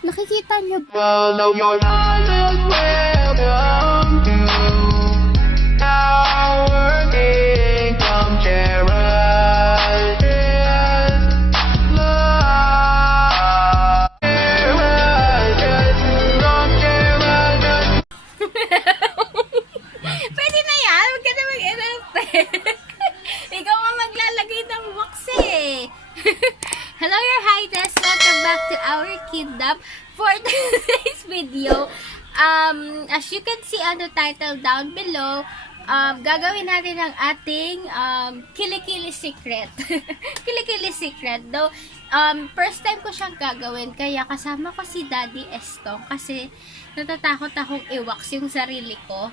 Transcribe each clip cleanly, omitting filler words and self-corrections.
Nakikita niyo ba? Well, no, you're not welcome to our kingdom, Gerald's love. Pwede na yan. Huwag ka na mag-edit. Ikaw ang maglalagay ng wax eh. Hello, your highness. Welcome back to our kingdom. For today's video, as you can see on the title down below, gagawin natin ang ating Kili Kili secret. Kili Kili secret. Though, first time ko siyang gagawin, kaya kasama ko si Daddy Estong kasi natatakot akong i-wax yung sarili ko.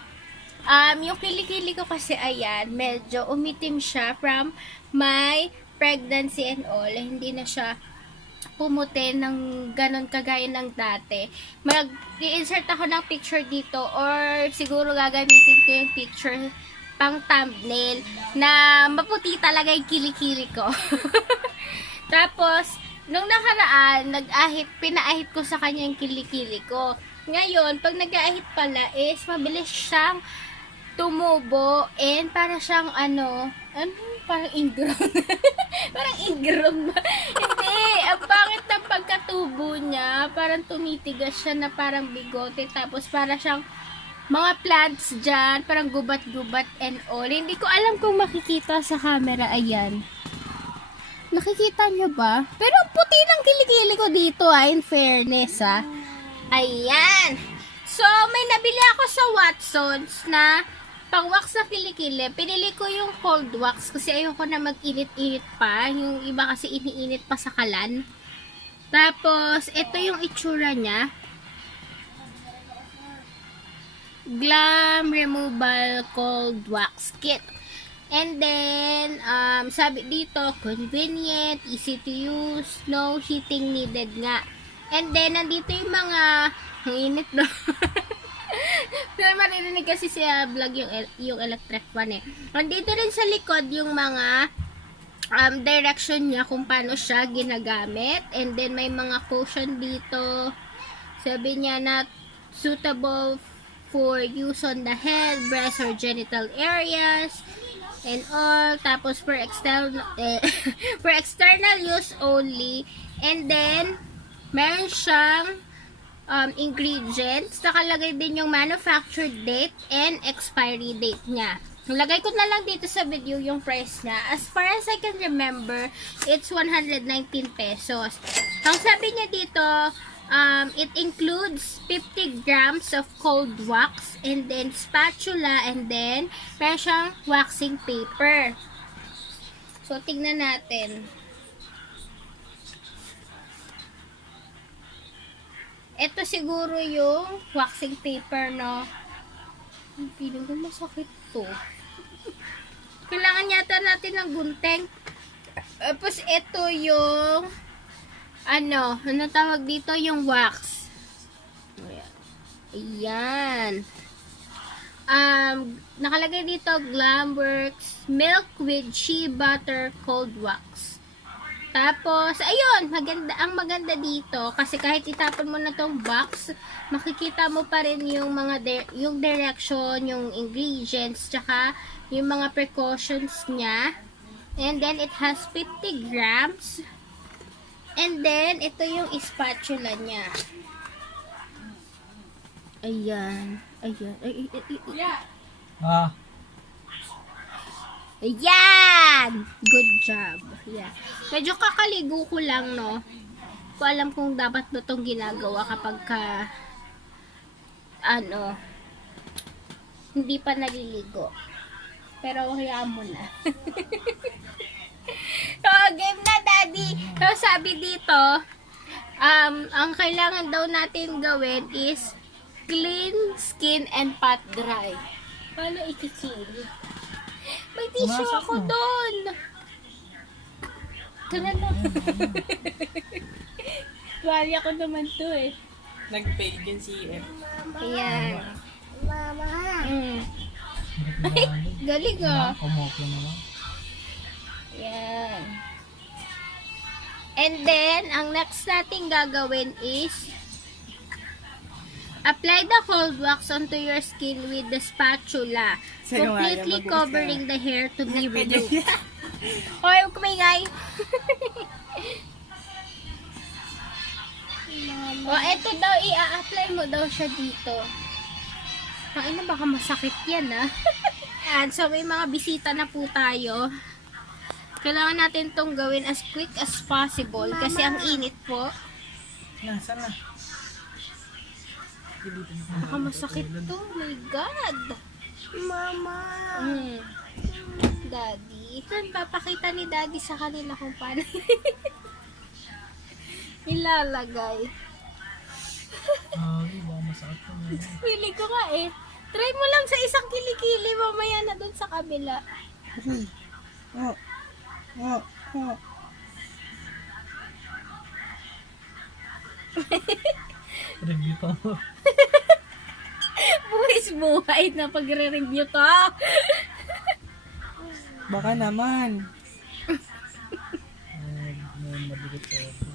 Yung kilikili ko kasi, ayan, medyo umitim siya from my pregnancy and all. Hindi na siya pumuti ng ganon kagaya ng dati. Mag-i-insert ako ng picture dito or siguro gagamitin ko yung picture pang thumbnail na maputi talaga yung kilikili ko. Tapos, nung nakaraan, pinaahit ko sa kanya yung kilikili ko. Ngayon, pag nag-aahit pala is mabilis siyang tumubo and para siyang parang ingrown. Parang ingrown ba? Hindi, ang pangit ng pagkatubo niya, parang tumitigas siya na parang bigote, tapos para siyang mga plants dyan, parang gubat-gubat and all. Hindi ko alam kung makikita sa camera, ayan. Nakikita nyo ba? Pero ang puti ng kilikili ko dito in fairness Ayan. So, may nabili ako sa Watsons na pang-wax sa kilikili. Pinili ko yung cold wax kasi ayoko na mag-init-init pa. Yung iba kasi iniinit pa sa kalan. Tapos, ito yung itsura niya. Glam Removal Cold Wax Kit. And then, sabi dito, convenient, easy to use, no heating needed nga. And then, nandito yung mga, ang init no? Pero maririnig kasi sa vlog yung electric fan eh. Nandito rin sa likod yung mga direction niya kung paano siya ginagamit. And then, may mga caution dito. Sabi niya na suitable for use on the head, breast, or genital areas. And all. Tapos, for external use only. And then, meron siyang ingredients. Nakalagay din yung manufactured date and expiry date niya. Lagay ko na lang dito sa video yung price niya. As far as I can remember, it's 119 pesos. Ang sabi niya dito, it includes 50 grams of cold wax and then spatula and then meron siyang waxing paper. So, tignan natin. Ito siguro yung waxing paper, no? Piling ko masakit to. Kailangan yata natin ng gunting. Tapos, ito yung ano tawag dito? Yung wax. Ayan. Nakalagay dito, Glamworks Milk with Shea Butter Cold Wax. Tapos, ayun, ang maganda dito, kasi kahit itapon mo na tong box, makikita mo pa rin yung mga yung direction, yung ingredients, tsaka yung mga precautions niya. And then, it has 50 grams. And then, ito yung spatula niya. Ayan. Ayan. Ayan! Good job. Yeah. Medyo kakaligo ko lang, no? Ko alam kung dapat ba itong ginagawa kapag hindi pa naliligo. Pero hayaan mo na. So, game na, Daddy. So, sabi dito, ang kailangan daw natin gawin is clean skin and pat dry. Paano ikikili? May tissue ako doon. Tara na. Tuwalya ko naman to eh. Nag-fail yung CF. Ayan. Mama. Ay, galing ah. Kumopla naman. Ayan. And then, ang next natin gagawin is apply the cold wax onto your skin with the spatula, completely covering the hair to be removed. Hoy, huwag kumingay. O, eto daw, i-apply mo daw siya dito. Ay na, baka masakit yan, ah. Yan, so may mga bisita na po tayo. Kailangan natin tong gawin as quick as possible kasi ang init po. Nasaan na? Baka masakit to. Oh my God. Mama. Daddy. Saan papakita ni Daddy sa kanila kung paano ilalagay. Ay, baka masakit ko na. Pili ko nga eh. Try mo lang sa isang kilikili, mamaya na dun sa kabila. Review pa mo. Buwis buhay na pagre-review to. Baka naman. May mabigat sa ako.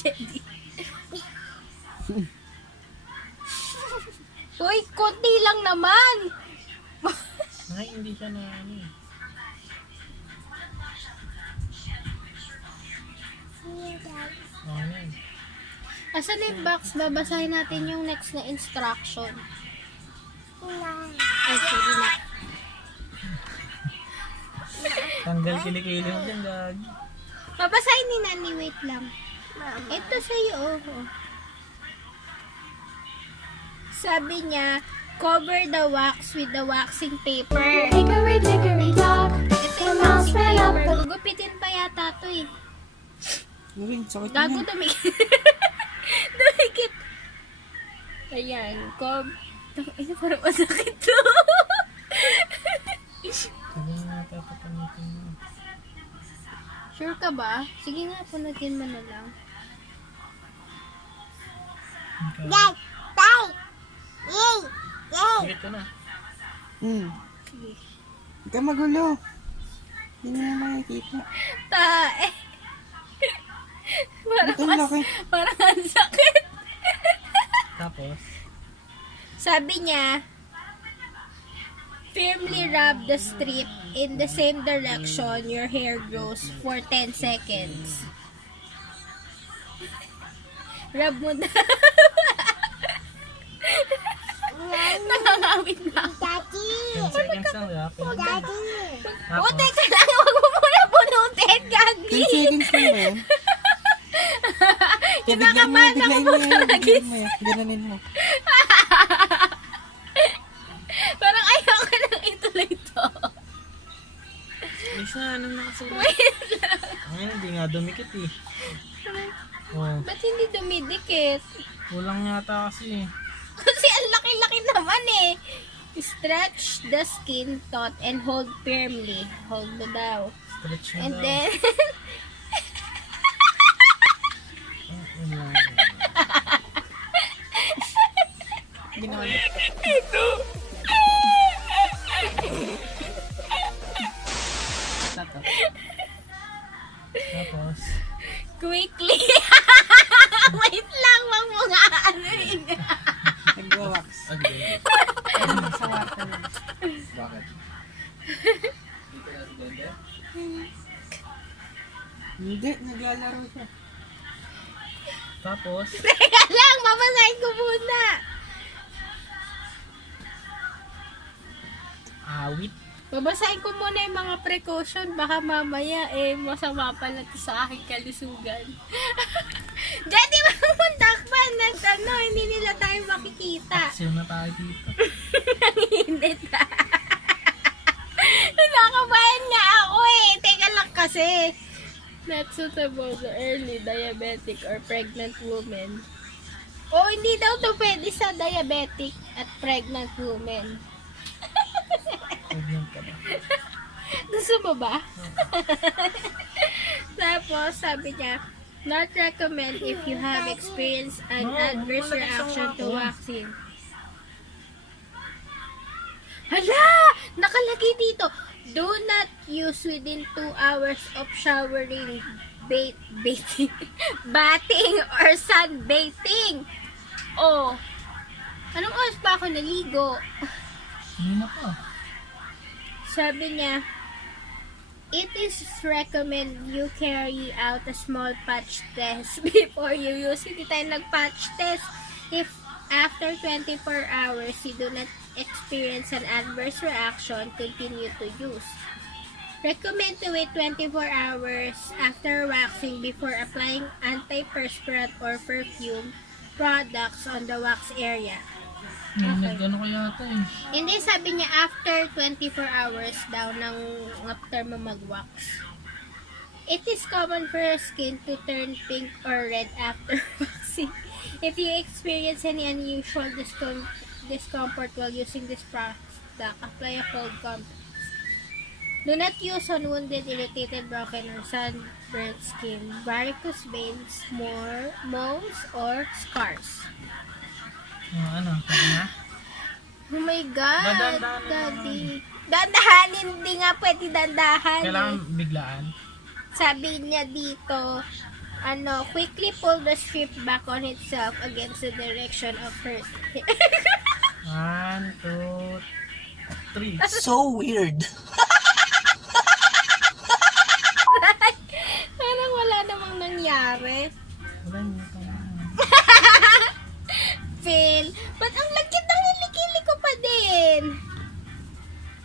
Jenny. Uy, konti lang naman. Ay, hindi siya na ano eh. Ano yun? Asan na yung box? Babasahin natin yung next na instruction. Ay, sige na. Tanggal kilikili mo dyan, gag. Babasahin ni Nani, wait lang. Ito sa'yo, oh. Sabi niya, cover the wax with the waxing paper. Hickory dickory dock. Ito yung waxing paper. Gugupitin pa yata to eh. Gawin, sakit Gago, dumikit. Dumikit. Ayan, Ay, parang masakit to. Sabi nga, papapanitin mo. Sure ka ba? Sige nga, punagin mo na lang. Okay. Sige, ito na. Sige. Huwag ka magulo. Hindi na makikita. Tae. Ito laki. Parang ang sakit. Tapos, Sabi niya, firmly rub the strip in the same direction your hair grows for 10 seconds. Rub mo na. Nakangawit na ako. 10 seconds lang, rapid. O, teka lang. Huwag mo muna bunutin, 10 Gagi. seconds lang ba yan? Kinakabahan ako po talaga. Gananin mo. Parang ayoko nang ituloy to. Miss na, anong nakasulat? Wait lang. Ngayon, hindi nga dumikit eh. Oh, Ba't hindi dumidikit? kulang yata kasi eh. Kasi ang laki-laki naman eh. Stretch the skin taut and hold firmly. Hold mo daw. Stretch mo And daw. then, Ginawa niya. Tapos, quickly. Wait lang, wag mo nga ano yun. Nagwa-wax. bakit? Hindi, naglalaro siya. Tapos, Teka lang, mabasahin ko muna. awit. Babasahin ko muna yung mga precaution. Baka mamaya masama pala to sa aking kalusugan. Diyan, di ba muntakpan na hindi nila tayo makikita. Aksiyon na tayo dito. Nanginit na. Nakakabayan nga ako eh. Teka lang kasi. Not suitable to early diabetic or pregnant women. Oh, hindi daw to pwede sa diabetic at pregnant women. Pregnant ka ba? Gusto mo ba? Tapos, sabi niya, not recommend if you have experienced an adverse reaction to vaccine. Hala! Nakalagay dito, do not use within 2 hours of showering baiting, batting or sunbathing. Oh, anong oras pa ako naligo? Hindi na pa. Sabi niya, it is recommend you carry out a small patch test before you use. Hindi tayo nag-patch test. If after 24 hours you do not experience an adverse reaction, continue to use. Recommend to wait 24 hours after waxing before applying antiperspirant or perfume products on the wax area. Okay. Nag-ano kaya ito eh. Hindi, sabi niya after 24 hours daw ng after mo mag-wax. It is common for your skin to turn pink or red after waxing. If you experience any unusual discomfort while using this product, apply a cold compress. Do not use on wounded, irritated, broken, or sunburnt skin, varicose veins, moles, or scars. Ano? Sabi na? Oh my God, Dahan-dahan Daddy. Dandahanin, hindi nga pwede dandahan. Kailangan biglaan. Sabi niya dito, quickly pull the strip back on itself against the direction of her. 1, 2, 3. So weird. Parang wala namang nangyari. Wala niyo pa. Phil, ba't ang lagkit ng hilikili ko pa din?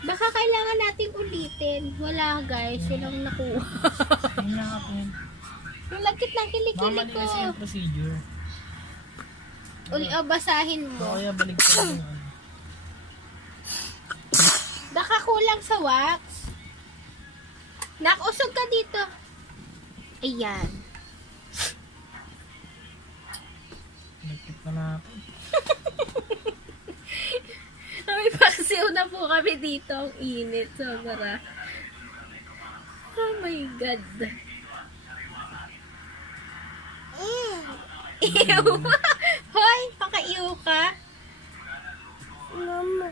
Baka kailangan nating ulitin. Wala guys, walang nakuha. Hindi na nga po yun. Yung lagkit ng hilikili Mamali ko. kasi yung procedure. Basahin O mo. kaya balik ko yung ano. Baka kulang sa wax. Nakusog ka dito. Ayan. Nagkip na natin. May paksiw na po kami dito. Ang init. Sobra. Oh my God. Ew. Hoy, pakaiw ka. Mama.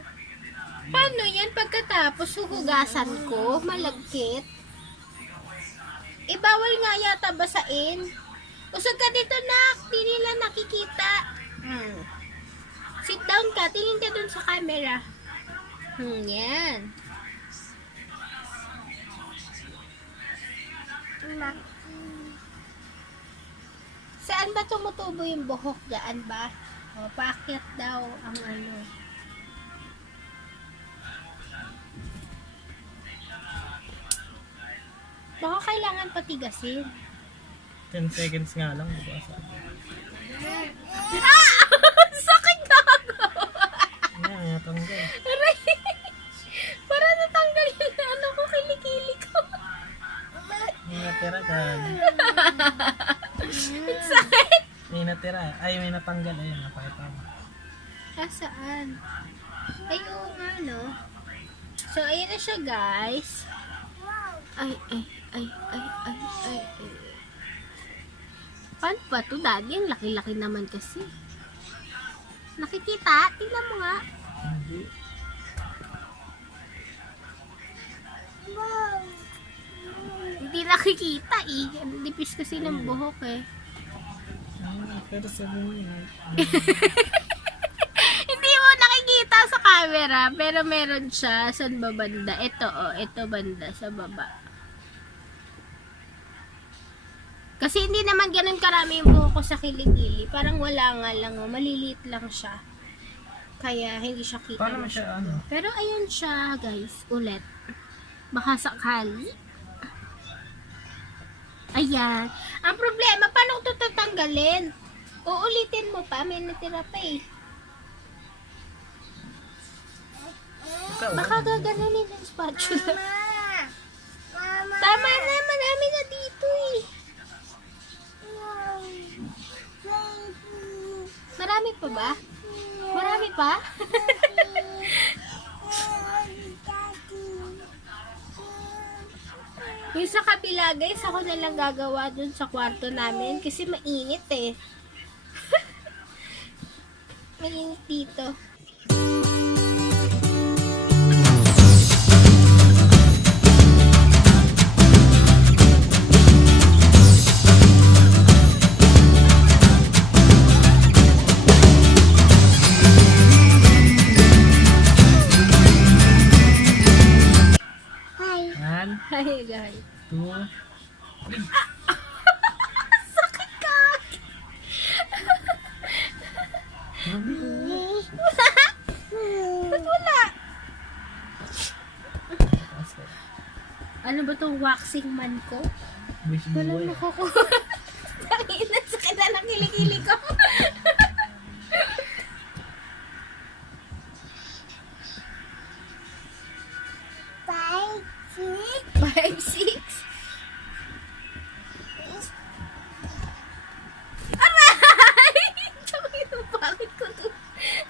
Paano yan? Pagkatapos huhugasan ko, malagkit. Bawal nga yata basain. Usog ka dito, nak. Di nila nakikita. Sit down ka. Tingin ka dun sa camera. Yan. Saan ba tumutubo yung buhok? Daan ba? O, paakyat daw ang ano. Baka kailangan patigasin. 10 seconds nga lang. Diba? Sakit na ako! Ayan, natanggal. Aray! Para natanggal yung ano ko, kilikili ko. May natira dyan. Sakit! May natira. Ay, may natanggal. Ayun, napakita mo. Saan? Ay, oo nga, no? So, ayun na siya, guys. Ay. Paano ba ito, Daddy? Ang laki-laki naman kasi. Nakikita? Tingnan mo nga. Hindi. Hindi nakikita eh. Ang nipis kasi ng buhok eh. Ay, pero sabi mo yun. Hindi mo nakikita sa camera, pero meron siya. Saan ba banda? Ito ito banda sa baba. Kasi hindi naman ganun karami yung buhok ko sa kilikili. Parang wala nga lang, maliliit lang siya. Kaya hindi siya kita. Paano mo siya ano? Pero ayun siya, guys, ulit. Baka sakali. Ayan. Ang problema, paano ko ito tatanggalin? Uulitin mo pa, may natira pa eh. Ikaw, Baka gaganunin ng spatula. Tama na, marami na dito eh. Marami pa ba? Marami pa? Yung sa kabila, guys, ako na lang gagawa dun sa kwarto namin kasi mainit eh. Mainit dito. 2, Sakit ka! Ba't wala? Ano ba tong waxing man ko? Wish Walang boy. nakukuha. Tangina, sakit na ng kilikili ko. 5, 6. Aray! Tangina, bakit ko to?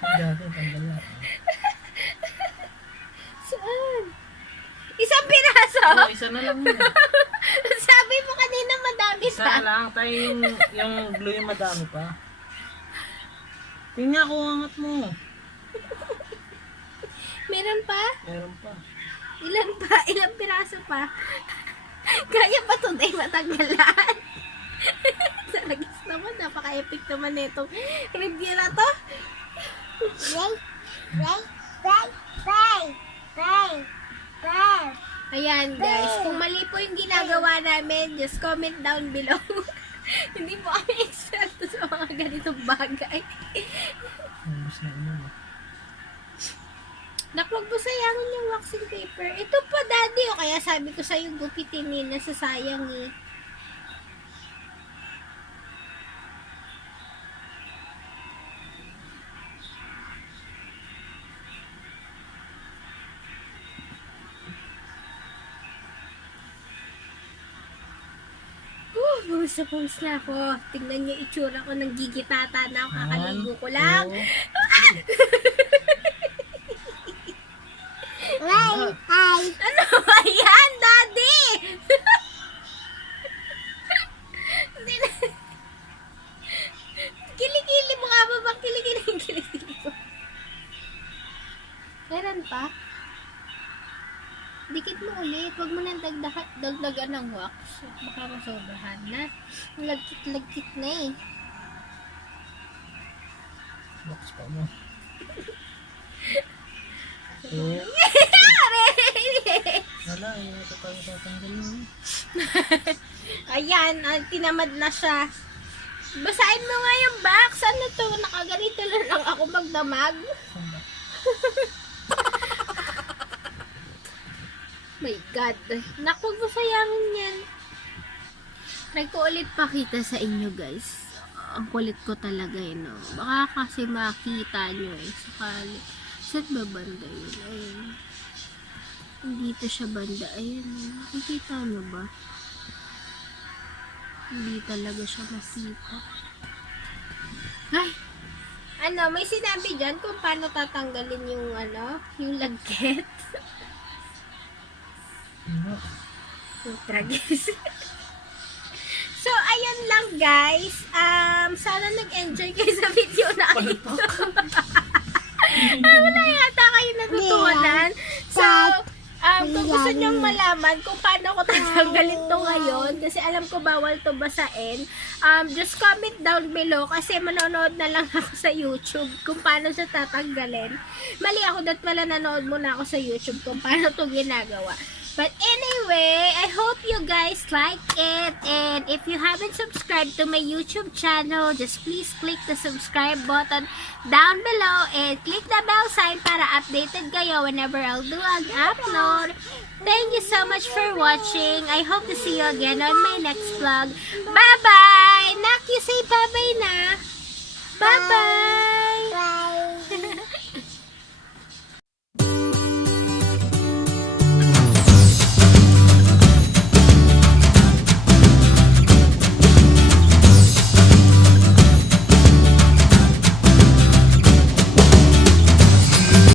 Dati, tanggal na. Saan? Isang piraso? Oh, isa na lang yun. Sabi mo kanina madami Isa pa. lang. Tayo yung glue yung madami pa. Tingnan ko, angat mo. Meron pa? Meron pa. Ilan pa? Ilang piraso pa? Kaya pa today matanggalan? Talagis naman, napaka-epic naman nitong review na to. Ayan guys, kung mali po yung ginagawa namin, just comment down below. Hindi po kami eksperto sa mga ganitong bagay. Ubus na ulo. Nakwag mo sayangin yung waxing paper. Ito pa daddy, o kaya sabi ko sa'yo gupitin eh, nasasayang eh. Bumus na ako. Tingnan niyo itsura ko ng gigitata na ako. Kakaligo ko lang. 1, 2, Ano ba yan, daddy? Kilikili mo nga ba bang kilikili ko? Meron pa? Dikit mo ulit. Huwag mo nang dagdagan ng wax. Baka masobrahan na. Lagkit na eh. box pa mo. 2, wala, yung tatanggal mo. Ayan, tinamad na siya. Basahin mo nga yung box. Ano to? Nakaganito lang ako magdamag. My God. Naku, huwag mo sayangin yan. Try ko ulit pakita sa inyo, guys. Ang kulit ko talaga, no? Baka kasi makita nyo, eh. Sakali. Saan ba banda yun? Ayun. Dito siya banda. Ayun. Nakikita nyo ba? Hindi talaga siya makita. Ay! Ano, may sinabi dyan kung paano tatanggalin yung, yung lagkit. Yung tragis. So, ayan lang guys. Sana nag-enjoy kayo sa video na ito. Wala yata kayo natutunan. So, kung gusto nyong malaman kung paano ko tatanggalin to ngayon, kasi alam ko bawal to basain, just comment down below kasi manonood na lang ako sa YouTube kung paano siya tatanggalin. Mali ako, dat pala nanood muna ako sa YouTube kung paano to ginagawa. But anyway, I hope you guys like it. And if you haven't subscribed to my YouTube channel, just please click the subscribe button down below and click the bell sign para updated kayo whenever I'll do an upload. Thank you so much for watching. I hope to see you again on my next vlog. Bye-bye! Nak, you say bye-bye na. Bye-bye!